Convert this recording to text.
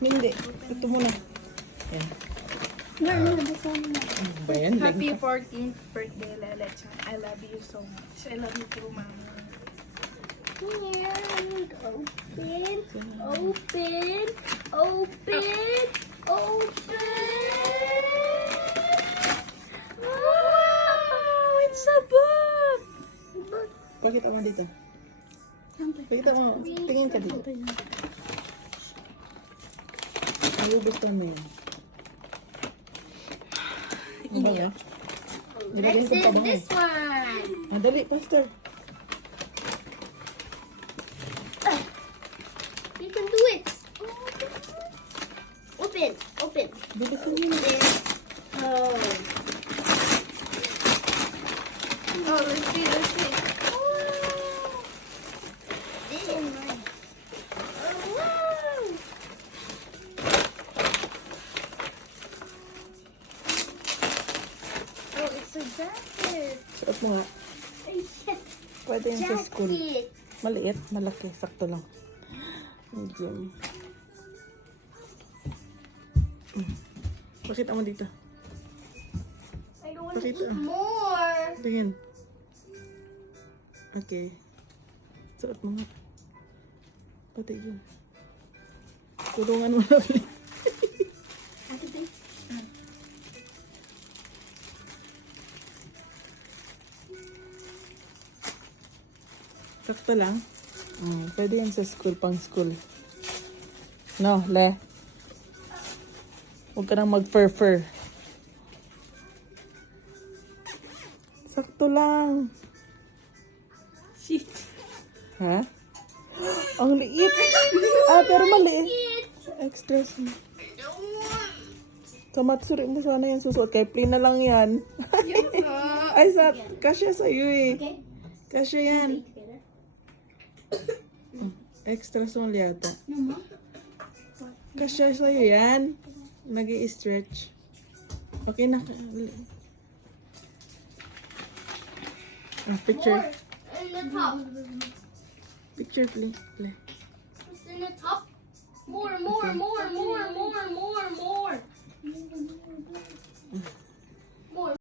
Hindi. Ito muna. Yan. Bayan, Happy 14th birthday, Lelecha. I love you so much. I love you too, Mama. And open, open, open, open. Wow! It's a book! Pakita mo dito. Pakita mo. Tingin ka dito. Ano gusto mo yun? Ang bango? Next is this one. Ah, dali, faster. You can do it. Open, open. Bilisan mo na. Oh. Oh, let's see, let's see. This is nice. Oh, wow. Oh, it's a jacket. Suot mo nga. Yes. Pwede yan sa school. Jacket. Maliit, malaki. Sakto lang. Medium. Pakita mo dito. I don't want to Pakita. eat more. Tingin. Okay. Suot mo nga. Pati yun. Tulungan mo na ulit. Ate, babe. Sakto lang. Pwede yan sa school, pang school. No, le. Huwag ka nang mag-fur-fur. Sakto lang. Shit. Ha? Ang liit. Ah, pero maliit. Extra small. Sa Matsuri mo sana yan susuot. Kay plain na lang yan. Ay, kasya sa'yo eh. Okay. Kasya yan. Together. Extra small yata. No, ma. Kasya sa'yo yan. Nag-i-stretch. Okay na. Picture. More in the top. Picture, please. What's in the top? More, more, more, more, more, more, more.